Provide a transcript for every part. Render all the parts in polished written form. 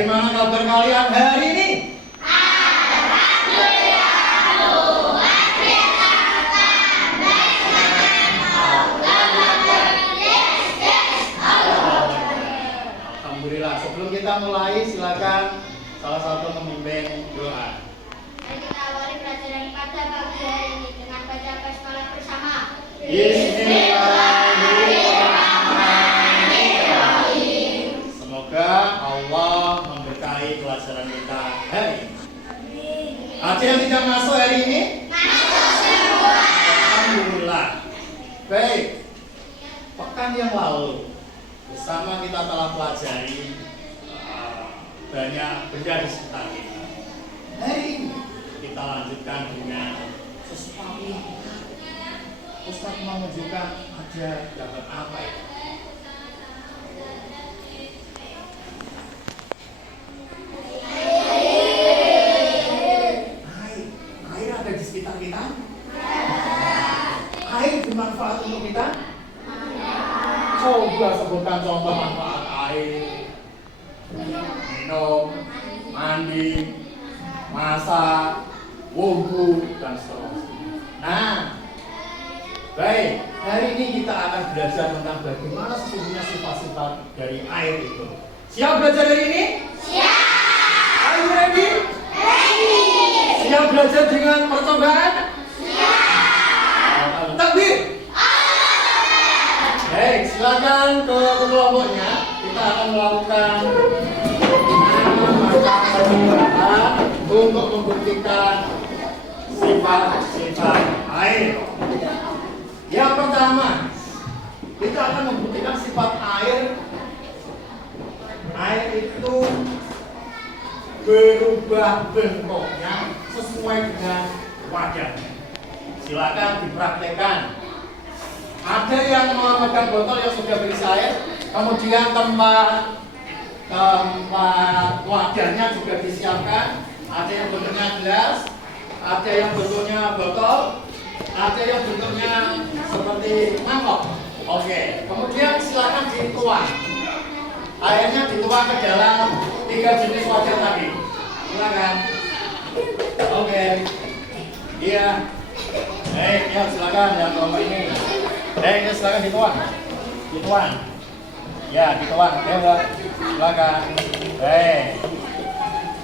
Bagaimana kabar kalian hari ini? Alhamdulillah. Sebelum kita mulai, silakan salah satu memimpin doa. Mari kita awali pelajaran pada pagi hari ini dengan baca basmalah bersama. Bismillahirrahmanirrahim. Semoga Allah memberkahi pelajaran kita hari ini. Ada yang tidak masuk hari ini? Masuk semua. Alhamdulillah. Baik. Pekan yang lalu bersama kita telah pelajari banyak benda di sekitar kita. Hari ini kita lanjutkan dengan sesuatu yang Ustaz menunjukkan ada dapat apa ya? Air ada di sekitar kita? Air bermanfaat untuk kita? Coba sebutkan contoh manfaat air. Minum, mandi, masak, wudhu, dan seterusnya. Nah, baik, hari ini kita akan belajar tentang bagaimana sesungguhnya sifat-sifat dari air itu. Siap belajar hari ini? Siap. Are you ready? Ready. Siap belajar dengan percobaan? Siap. Takbir! Baik, silakan ke kelompoknya. Kita akan melakukan percobaan untuk membuktikan sifat-sifat air. Yang pertama, kita akan membuktikan sifat air. Air itu berubah bentuknya sesuai dengan wadahnya. Silakan dipraktekkan. Ada yang memegang botol yang sudah berisi air, kemudian tempat wadahnya juga disiapkan. Ada yang bentuknya gelas, ada yang bentuknya botol, ada yang bentuknya seperti mangkok. Oke, kemudian silakan dituang. Airnya dituang ke dalam 3 jenis wadah tadi. Silakan. Oke. Iya. Ya silakan yang kelompok ini. Ini silakan dituang. Dituang. Ya, dituang. Ya, silakan.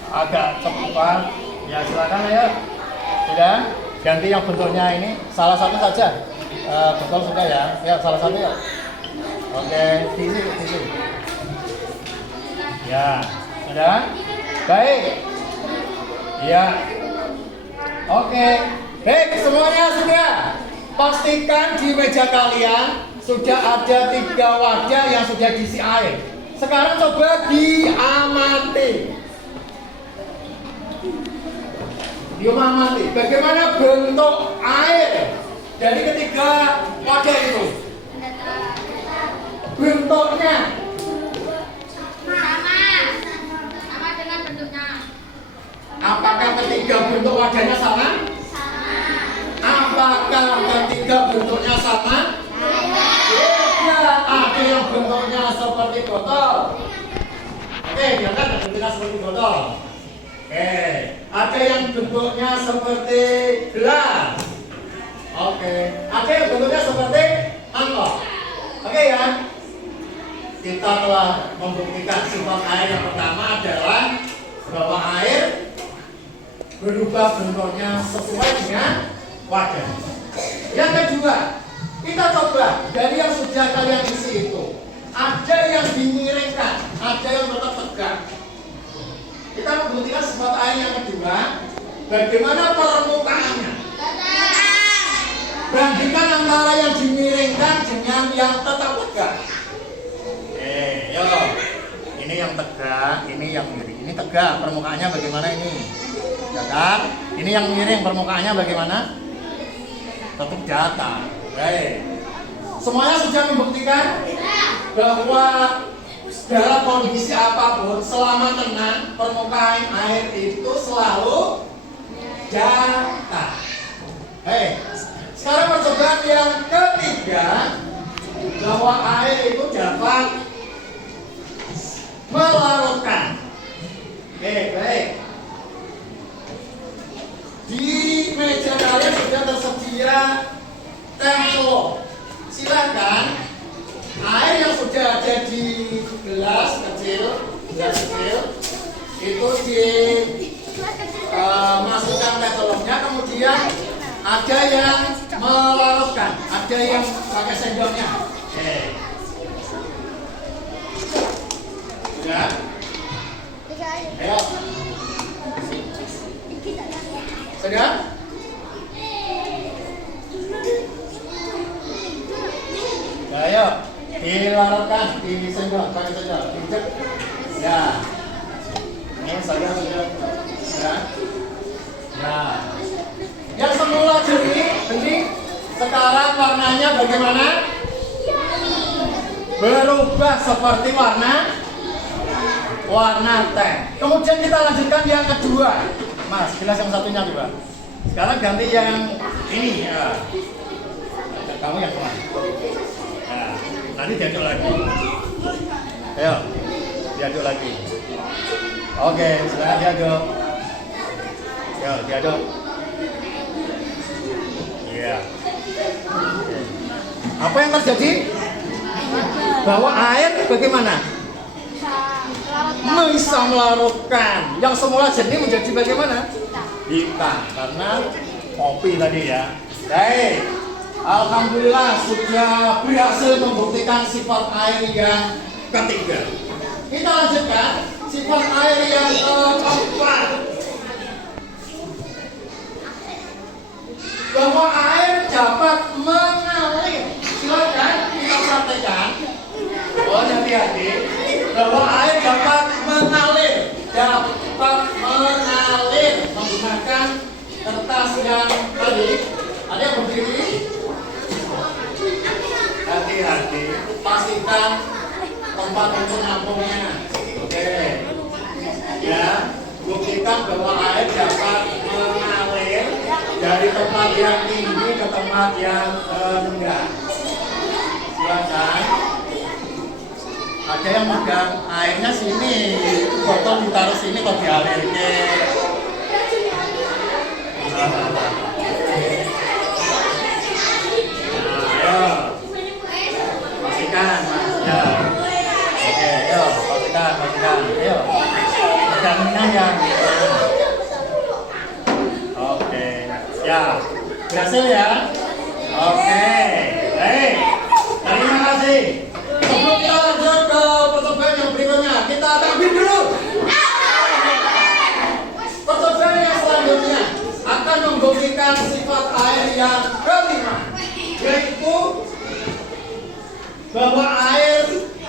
Agak cepat. Ya, silakan ya. Sudah. Ganti yang bentuknya ini. Salah satu saja. Betul sudah ya. Ya, salah satu ya. Oke, di sini. Ya, sudah. Baik. Ya. Oke. Baik, semuanya sudah. Pastikan di meja kalian sudah ada 3 wadah yang sudah diisi air. Sekarang coba diamati. Diamati bagaimana bentuk air dari ketiga wadah itu. Bentuknya Sama dengan bentuknya. apakah ketiga bentuk wadahnya sama? Apakah ketiga bentuknya sama? Beda. Ada yang bentuknya seperti botol. Oke, biarkan bentuknya seperti botol. Oke, ada yang bentuknya seperti gelas. Oke, ada yang bentuknya seperti mangkok. Oke ya. Kita telah membuktikan sifat air yang pertama adalah bahwa air berubah bentuknya sesuai dengan wadah. Yang kedua, kita coba dari yang sudah kalian isi itu, ada yang dimiringkan, ada yang tetap tegak. Kita membuktikan sifat air yang kedua, bagaimana permukaannya. Bandingkan antara yang dimiringkan dengan yang tetap tegak. Yo, ini yang tegak, ini yang miring. Ini tegak, permukaannya bagaimana ini? Ya kan? Ini yang miring, permukaannya bagaimana? Tetap datar. Baik. Semuanya sudah membuktikan bahwa dalam kondisi apapun, selama tenang, permukaan air itu selalu datar. Hei, sekarang percobaan yang ketiga, bahwa air itu dapat melarutkan. Baik. Di meja kalian sudah tersedia teh celok. Silakan air yang sudah ada di gelas kecil itu dimasukkan teh celoknya, kemudian ada yang melarutkan, ada yang pakai sendoknya. Sudah? Ayo. Sudah? Ayo, dilarutkan di sendok, pakai sendok. Ya. Ini sudah. Ya. Yang semula bening, sekarang warnanya bagaimana? Berubah seperti warna teh. Kemudian kita lanjutkan yang kedua. Mas, gelas yang satunya coba. Sekarang ganti yang ini ya. Kamu yang kemana? Nah, nanti diaduk lagi. Ayo, diaduk lagi. Oke, silakan diaduk. Yo, diaduk. Iya. Apa yang terjadi? Bahwa air bagaimana? Bisa melarutkan. Yang semula jernih menjadi bagaimana? Hitam, karena kopi tadi ya. Baik. Alhamdulillah sudah berhasil membuktikan sifat air yang ketiga. Kita lanjutkan sifat air yang keempat. Bahwa air dapat mengalir. Silakan kita praktekkan. Oh, hati-hati. Bahwa air dapat mengalir menggunakan kertas yang tadi. Ada yang berdiri? Hati-hati. Pastikan tempat untuk nampungnya. Oke. Ya, buktikan bahwa air dapat mengalir dari tempat yang tinggi ke tempat yang rendah. Silakan. Ada yang megang airnya sini, botol ditaruh sini kok dialirkan. Ayo, pastikan, Mas. Ya. Oke, ayo, pastikan. Ayo, pegangnya yang. Oke, ya, berhasil ya. Oke, baik. Terima kasih. Sebelum kita lanjut ke percobaan yang berikutnya, kita takbir dulu. Percobaan yang selanjutnya akan membuktikan sifat air yang kelima, yaitu bahwa air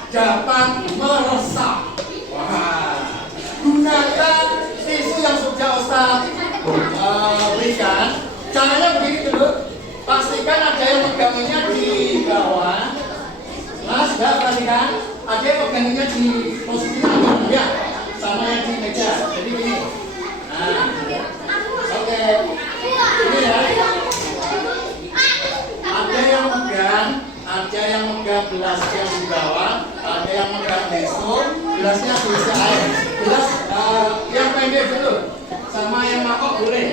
dapat meresap. Wah, gunakan tisu yang sudah Ustaz berikan. Caranya begini dulu. Pastikan ada yang megangnya di bawah. Mas, sudah perhatikan. Ada yang megangnya di posisi agak ya, sama yang di meja. Jadi ini. Nah, oke. Ini ya. Ada yang megang gelas yang di bawah, ada yang megang tisu, gelasnya diisi air. Gelas yang pendek dulu, sama yang mangkok boleh.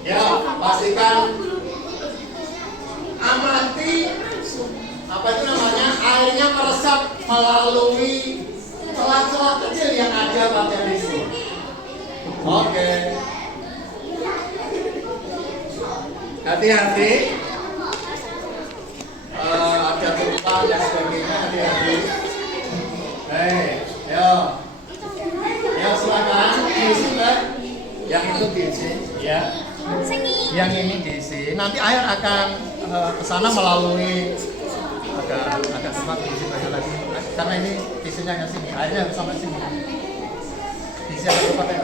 Ya, pastikan amati apa itu namanya, airnya meresap melalui celah-celah kecil yang ada pada tisu. Oke. Hati-hati. Ada tumpah dan sebagainya, hati-hati. Baik, yo. Ya silakan diisi, Mbak. Yang itu diisi, ya. Yang ini diisi. Nanti air akan ke sana melalui agak cepat diisi banyak lagi. Karena ini tisunya yang sini, airnya harus sampai sini. Diisi agak cepat ya.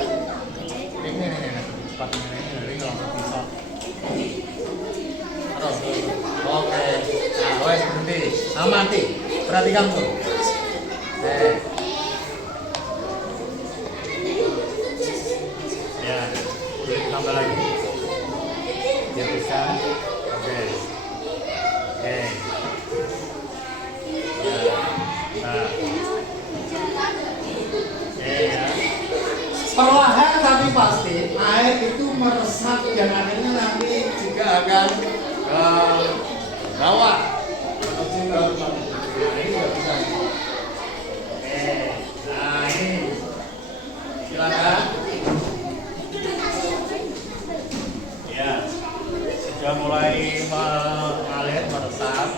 Ini cepat ini langsung bisa. Oke. Nah, wes berhenti. Amati. Perhatikan tuh. Ya, tambah lagi. Biar bisa. Oke. Oke. Ya. Nah. meresap yang akhirnya nanti juga akan ke bawah menuju ke rumah. Nah, ini juga bisa. Oke, nah ini silakan. Ya, sudah mulai mengalir meresap.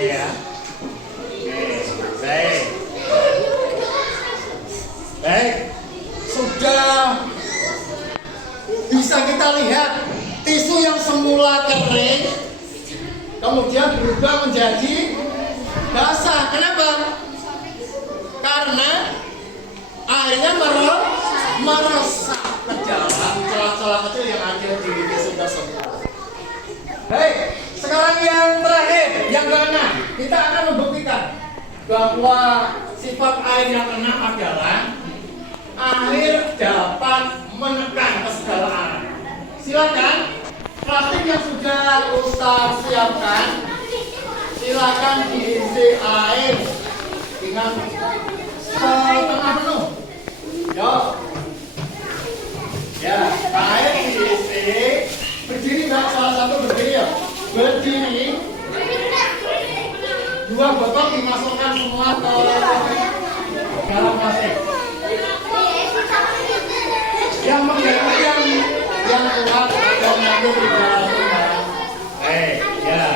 Ya. Oke, baik. Baik, sudah bisa kita lihat tisu yang semula kering kemudian berubah menjadi basah. Kenapa? Karena airnya meresap ke dalam celah-celah kecil yang ada di tisu tersebut. Baik, sekarang yang terakhir, yang keenam, kita akan membuktikan bahwa sifat air yang keenam adalah air dapat menekan ke segala arah. Silakan, plastik yang sudah Ustaz siapkan, silakan diisi air dengan setengah penuh. Yuk. Ya, air diisi. Berdiri Mbak, salah satu berdiri ya. Berdiri. 2 botol dimasukkan semua ke dalam plastik. Yang mengganti yang kuat dan nanti di dalam rumah. Ya.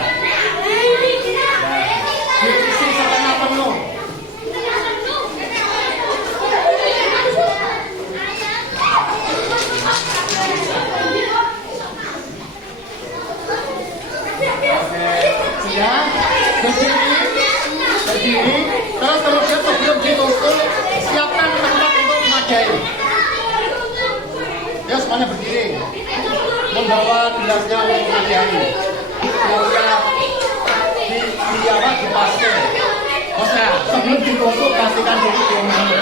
Diisi setengah penuh. Ya, berdiri, terus kemudian sebelum ditutup, siapkan tempat untuk memadai. Ya, semuanya berdiri, membawa gelasnya untuk memadai. Gelasnya di pasir. Maksudnya, sebelum ditutup, pastikan dulu gimana.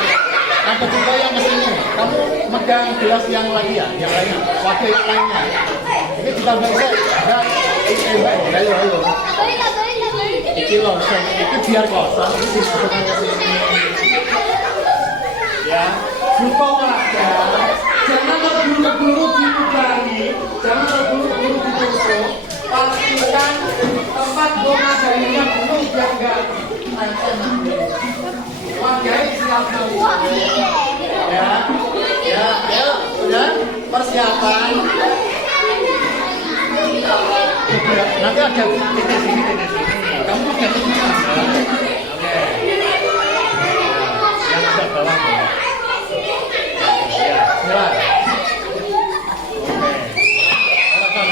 Yang kedua yang kesini, kamu megang gelas yang lagi ya, yang lainnya, wadah yang lainnya. Ini ditambah saya, ayo. Iki loh, itu biar kosong, itu dimasukkan ke sini. Ya, buka jangan terburu-buru dikurangi, jangan terburu-buru ditusuk. Pastikan tempat goma jarinya dulu biar enggak nempel nanti. Wadah siap semua. Ya, sudah persiapan. Nanti ada titik sini. Kamu udah kesukaan kan? Oke. Yang ada bawah. Ya, silakan. Oke.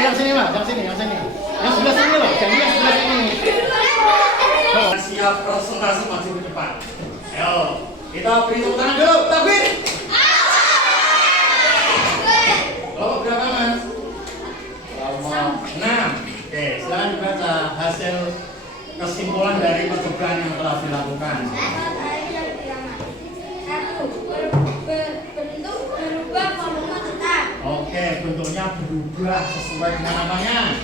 Yang sini Mas, yang sini. Yang sebelah sini loh, jangan yang sebelah sini. Siap presentasi maju ke depan. Ayo, kita beri tepuk tangan dulu. Takbir. Kelompok berapa Mas? Kelompok 6. Oke, silakan dibaca hasil kesimpulan dari percobaan yang telah dilakukan. Bentuk berubah, volume tetap. Oke, bentuknya berubah sesuai dengan apanya?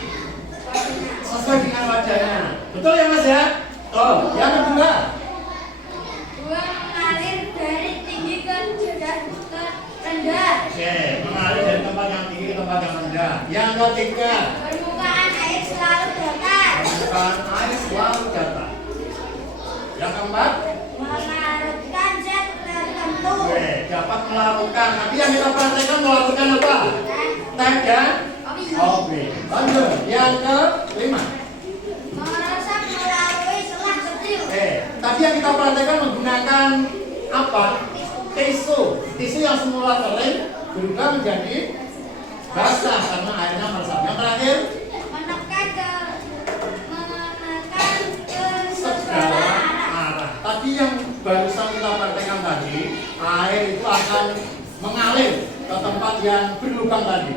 Sesuai dengan wajahnya. Betul ya Mas ya? Oh, yang kedua. Mengalir dari tinggi ke rendah. Oke, mengalir dari tempat yang tinggi ke tempat yang rendah. Yang ketiga. Permukaan air selalu datar. Permukaan air selalu datar. Yang keempat. Melarutkan zat tertentu. Oke, dapat melakukan. Nanti yang kita praktekkan melakukan apa? Teh dan kopi. Lanjut. Yang kelima. Meresap melalui selang kecil. Oke, tadi yang kita praktekkan menggunakan apa? Tisu yang semula kering berubah menjadi basah karena airnya meresap. Yang terakhir, Menekan ke segala segala arah. arah. Tadi yang barusan kita praktekkan tadi, air itu akan mengalir ke tempat yang berlubang tadi.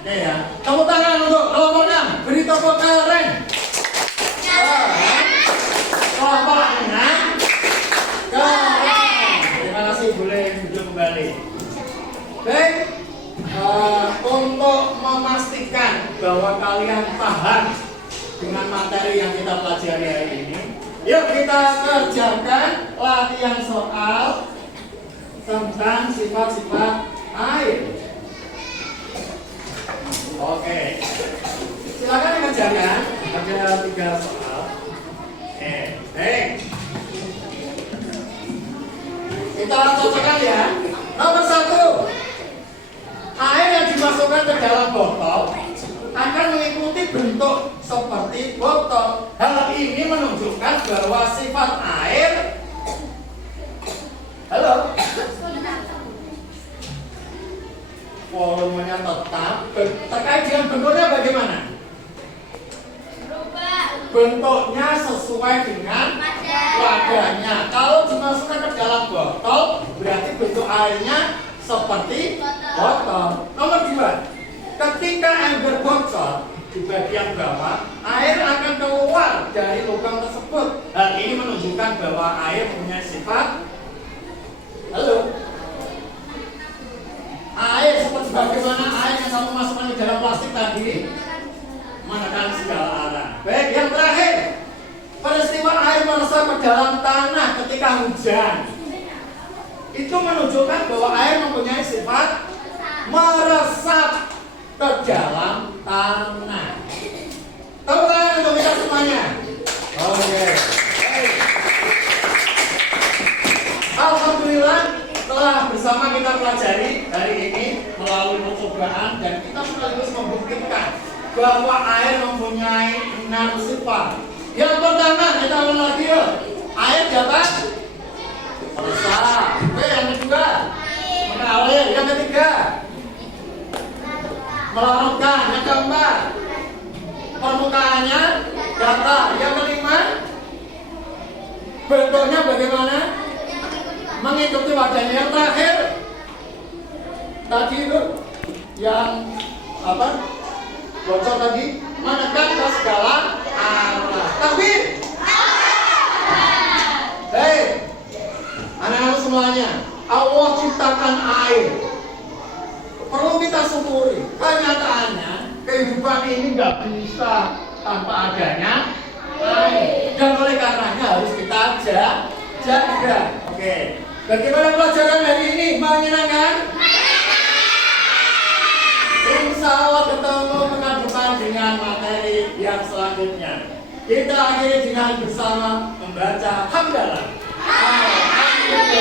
Oke ya. Tepuk tangan untuk kelompok 6. Beri tepuk keren. Kelompok 6. Keren. Terima kasih, boleh duduk kembali. Baik. Untuk memastikan bahwa kalian paham dengan materi yang kita pelajari hari ini, yuk kita kerjakan latihan soal tentang sifat-sifat air. Kita cocokkan ya. Nomor 1, air yang dimasukkan ke dalam botol akan mengikuti bentuk seperti botol. Hal ini menunjukkan bahwa sifat air, halo, volumenya tetap. Terkait dengan bentuknya bagaimana? Bentuknya sesuai dengan wadahnya. Kalau dimasukkan ke dalam botol, berarti bentuk airnya seperti botol. Nomor 2, ketika ember bocor di bagian bawah, air akan keluar dari lubang tersebut. Hal ini menunjukkan bahwa air punya sifat, halo, air seperti bagaimana air yang kamu masukkan di dalam plastik tadi, menekan segala arah. Baik, yang terakhir, peristiwa air meresap ke dalam tanah ketika hujan. Itu menunjukkan bahwa air mempunyai sifat meresap ke dalam tanah. Tepuk tangan untuk kita semuanya. Oke. Alhamdulillah, telah bersama kita pelajari hari ini melalui percobaan, dan kita sekaligus membuktikan bahwa air mempunyai 6 sifat. Yang pertama, kita ulang lagi yuk. Air dapat meresap. Oke, yang kedua, mengalir. Yang ketiga, melarutkan. Yang keempat, permukaannya datar. Yang kelima, bentuknya bagaimana? Mengikuti wadahnya. Yang terakhir, tadi itu yang apa? Bocor tadi, menekan ke segala arah. Takbir. Hei, anak-anak semuanya, Allah ciptakan air. Perlu kita syukuri. Kenyataannya, kehidupan ini nggak bisa tanpa adanya air. Dan oleh karenanya harus kita jaga. Oke. Bagaimana pelajaran hari ini? Menyenangkan? Insya Allah ketemu mengadukan dengan materi yang selanjutnya. Kita akhiri dengan bersama membaca hamdalah. Alhamdulillah.